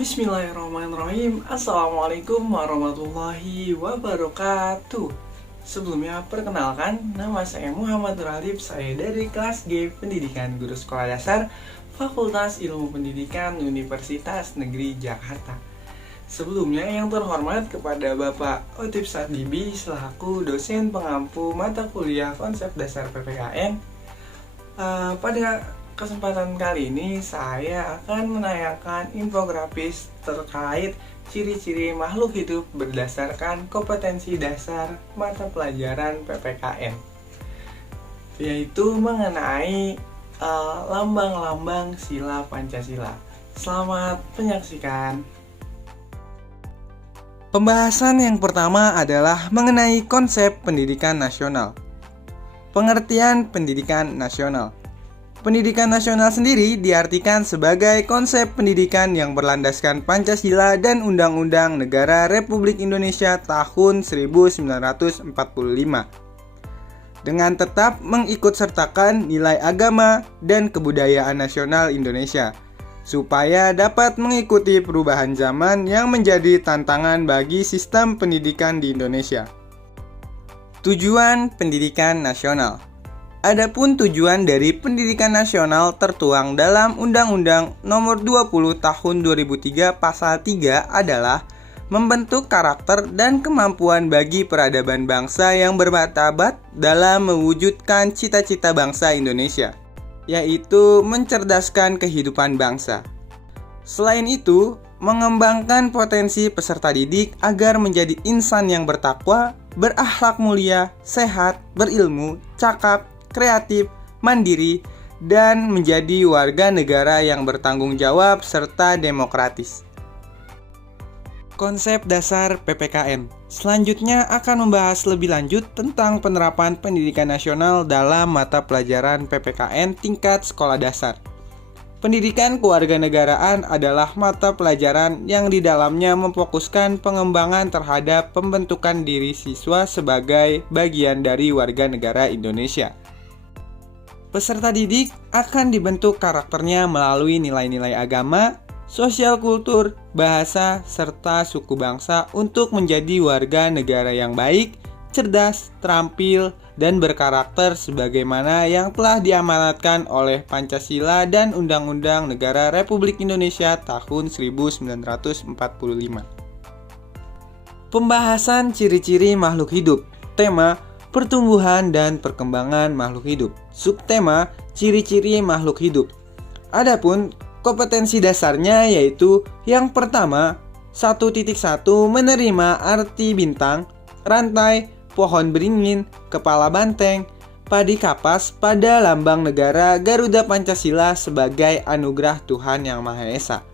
Bismillahirrahmanirrahim. Assalamualaikum warahmatullahi wabarakatuh. Sebelumnya perkenalkan, nama saya Muhammad Nurhalib. Saya dari kelas G Pendidikan Guru Sekolah Dasar Fakultas Ilmu Pendidikan Universitas Negeri Jakarta. Sebelumnya yang terhormat kepada Bapak Otip Sardibi selaku dosen pengampu mata kuliah konsep dasar PPKN. Pada kesempatan kali ini saya akan menayangkan infografis terkait ciri-ciri makhluk hidup berdasarkan kompetensi dasar mata pelajaran PPKN, yaitu mengenai lambang-lambang sila Pancasila. Selamat menyaksikan. Pembahasan yang pertama adalah mengenai konsep pendidikan nasional. Pengertian pendidikan nasional. Pendidikan nasional sendiri diartikan sebagai konsep pendidikan yang berlandaskan Pancasila dan Undang-Undang Negara Republik Indonesia tahun 1945, dengan tetap mengikutsertakan nilai agama dan kebudayaan nasional Indonesia, supaya dapat mengikuti perubahan zaman yang menjadi tantangan bagi sistem pendidikan di Indonesia. Tujuan pendidikan nasional. Adapun tujuan dari pendidikan nasional tertuang dalam Undang-Undang Nomor 20 Tahun 2003 Pasal 3 adalah membentuk karakter dan kemampuan bagi peradaban bangsa yang bermartabat dalam mewujudkan cita-cita bangsa Indonesia, yaitu mencerdaskan kehidupan bangsa. Selain itu, mengembangkan potensi peserta didik agar menjadi insan yang bertakwa, berakhlak mulia, sehat, berilmu, cakap, kreatif, mandiri, dan menjadi warga negara yang bertanggung jawab serta demokratis. Konsep dasar PPKN. Selanjutnya akan membahas lebih lanjut tentang penerapan pendidikan nasional dalam mata pelajaran PPKN tingkat sekolah dasar. Pendidikan kewarganegaraan adalah mata pelajaran yang di dalamnya memfokuskan pengembangan terhadap pembentukan diri siswa sebagai bagian dari warga negara Indonesia. Peserta didik akan dibentuk karakternya melalui nilai-nilai agama, sosial kultur, bahasa, serta suku bangsa untuk menjadi warga negara yang baik, cerdas, terampil, dan berkarakter sebagaimana yang telah diamanatkan oleh Pancasila dan Undang-Undang Negara Republik Indonesia tahun 1945. Pembahasan ciri-ciri makhluk hidup. Tema: pertumbuhan dan perkembangan makhluk hidup. Subtema: ciri-ciri makhluk hidup. Adapun kompetensi dasarnya yaitu yang pertama, 1.1 menerima arti bintang, rantai, pohon beringin, kepala banteng, padi kapas pada lambang negara Garuda Pancasila sebagai anugerah Tuhan Yang Maha Esa.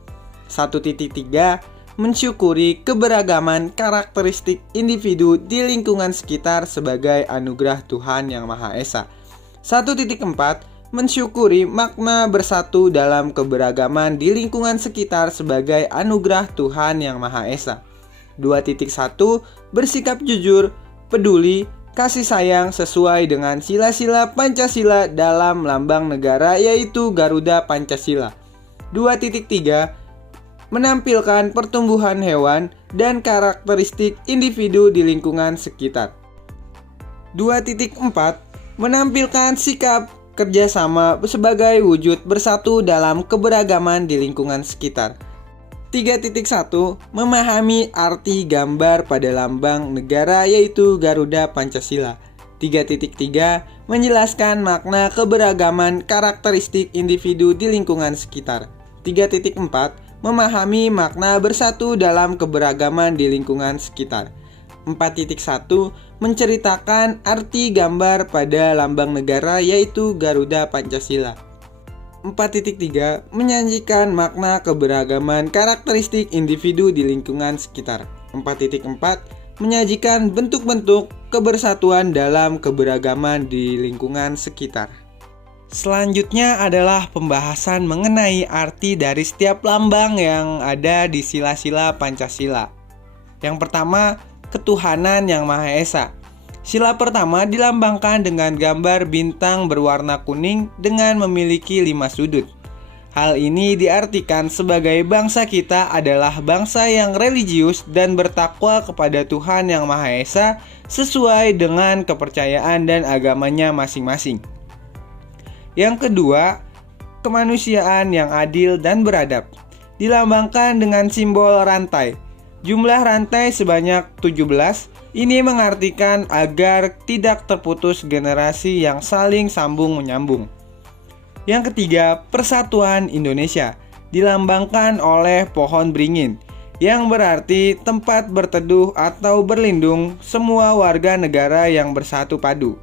1.3 mensyukuri keberagaman karakteristik individu di lingkungan sekitar sebagai anugerah Tuhan Yang Maha Esa. 1.4 mensyukuri makna bersatu dalam keberagaman di lingkungan sekitar sebagai anugerah Tuhan Yang Maha Esa. 2.1 bersikap jujur, peduli, kasih sayang sesuai dengan sila-sila Pancasila dalam lambang negara yaitu Garuda Pancasila. 2.3 menampilkan pertumbuhan hewan dan karakteristik individu di lingkungan sekitar. 2.4 menampilkan sikap kerjasama sebagai wujud bersatu dalam keberagaman di lingkungan sekitar. 3.1 memahami arti gambar pada lambang negara yaitu Garuda Pancasila. 3.3 menjelaskan makna keberagaman karakteristik individu di lingkungan sekitar. 3.4 memahami makna bersatu dalam keberagaman di lingkungan sekitar. 4.1 menceritakan arti gambar pada lambang negara yaitu Garuda Pancasila. 4.3 menyajikan makna keberagaman karakteristik individu di lingkungan sekitar. 4.4 menyajikan bentuk-bentuk kebersatuan dalam keberagaman di lingkungan sekitar. Selanjutnya adalah pembahasan mengenai arti dari setiap lambang yang ada di sila-sila Pancasila. Yang pertama, ketuhanan Yang Maha Esa. Sila pertama dilambangkan dengan gambar bintang berwarna kuning dengan memiliki 5 sudut. Hal ini diartikan sebagai bangsa kita adalah bangsa yang religius dan bertakwa kepada Tuhan Yang Maha Esa sesuai dengan kepercayaan dan agamanya masing-masing. Yang kedua, kemanusiaan yang adil dan beradab. Dilambangkan dengan simbol rantai. Jumlah rantai sebanyak 17. Ini mengartikan agar tidak terputus generasi yang saling sambung menyambung. Yang ketiga, Persatuan Indonesia, dilambangkan oleh pohon beringin, yang berarti tempat berteduh atau berlindung semua warga negara yang bersatu padu.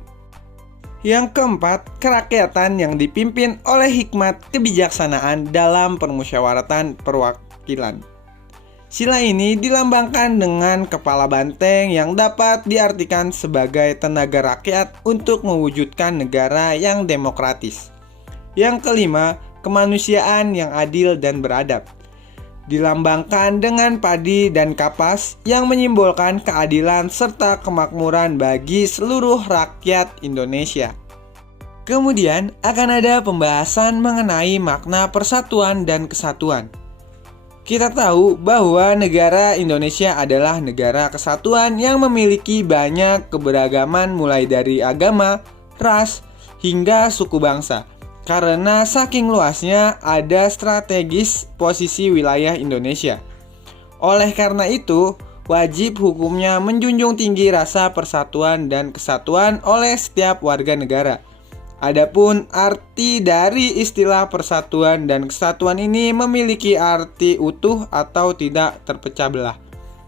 Yang keempat, kerakyatan yang dipimpin oleh hikmat kebijaksanaan dalam permusyawaratan perwakilan. Sila ini dilambangkan dengan kepala banteng yang dapat diartikan sebagai tenaga rakyat untuk mewujudkan negara yang demokratis. Yang kelima, kemanusiaan yang adil dan beradab. Dilambangkan dengan padi dan kapas yang menyimbolkan keadilan serta kemakmuran bagi seluruh rakyat Indonesia. Kemudian akan ada pembahasan mengenai makna persatuan dan kesatuan. Kita tahu bahwa negara Indonesia adalah negara kesatuan yang memiliki banyak keberagaman mulai dari agama, ras, hingga suku bangsa. Karena saking luasnya ada strategis posisi wilayah Indonesia. Oleh karena itu, wajib hukumnya menjunjung tinggi rasa persatuan dan kesatuan oleh setiap warga negara. Adapun arti dari istilah persatuan dan kesatuan ini memiliki arti utuh atau tidak terpecah belah,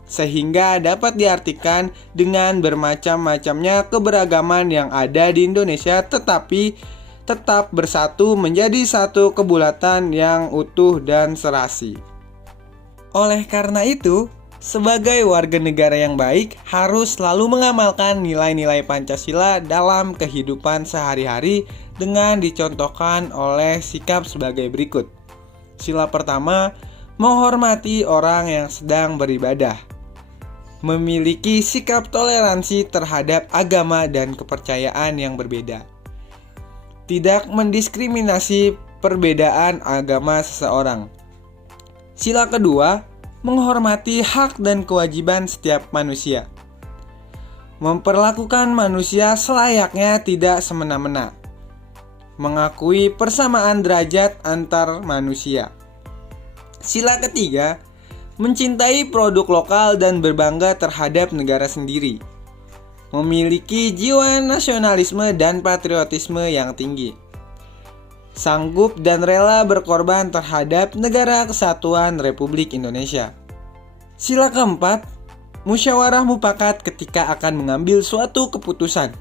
sehingga dapat diartikan dengan bermacam-macamnya keberagaman yang ada di Indonesia tetapi tetap bersatu menjadi satu kebulatan yang utuh dan serasi. Oleh karena itu, sebagai warga negara yang baik harus selalu mengamalkan nilai-nilai Pancasila dalam kehidupan sehari-hari dengan dicontohkan oleh sikap sebagai berikut. Sila pertama, menghormati orang yang sedang beribadah. Memiliki sikap toleransi terhadap agama dan kepercayaan yang berbeda. Tidak mendiskriminasi perbedaan agama seseorang. Sila kedua, menghormati hak dan kewajiban setiap manusia. Memperlakukan manusia selayaknya tidak semena-mena. Mengakui persamaan derajat antar manusia. Sila ketiga, mencintai produk lokal dan berbangga terhadap negara sendiri. Memiliki jiwa nasionalisme dan patriotisme yang tinggi. Sanggup dan rela berkorban terhadap Negara Kesatuan Republik Indonesia. Sila keempat, musyawarah mufakat ketika akan mengambil suatu keputusan.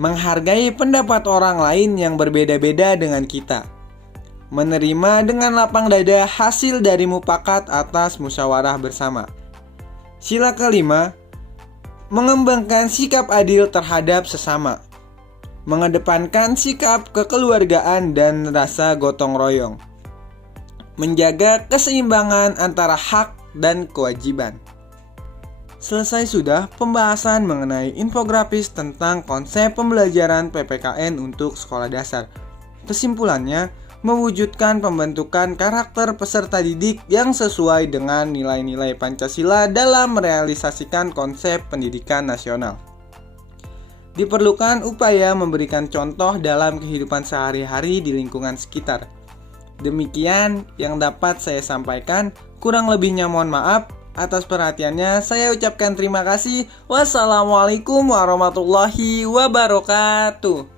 Menghargai pendapat orang lain yang berbeda-beda dengan kita. Menerima dengan lapang dada hasil dari mufakat atas musyawarah bersama. Sila kelima, mengembangkan sikap adil terhadap sesama. Mengedepankan sikap kekeluargaan dan rasa gotong royong. Menjaga keseimbangan antara hak dan kewajiban. Selesai sudah pembahasan mengenai infografis tentang konsep pembelajaran PPKN untuk sekolah dasar. Kesimpulannya, mewujudkan pembentukan karakter peserta didik yang sesuai dengan nilai-nilai Pancasila dalam merealisasikan konsep pendidikan nasional. Diperlukan upaya memberikan contoh dalam kehidupan sehari-hari di lingkungan sekitar. Demikian yang dapat saya sampaikan, kurang lebihnya mohon maaf. Atas perhatiannya saya ucapkan terima kasih. Wassalamualaikum warahmatullahi wabarakatuh.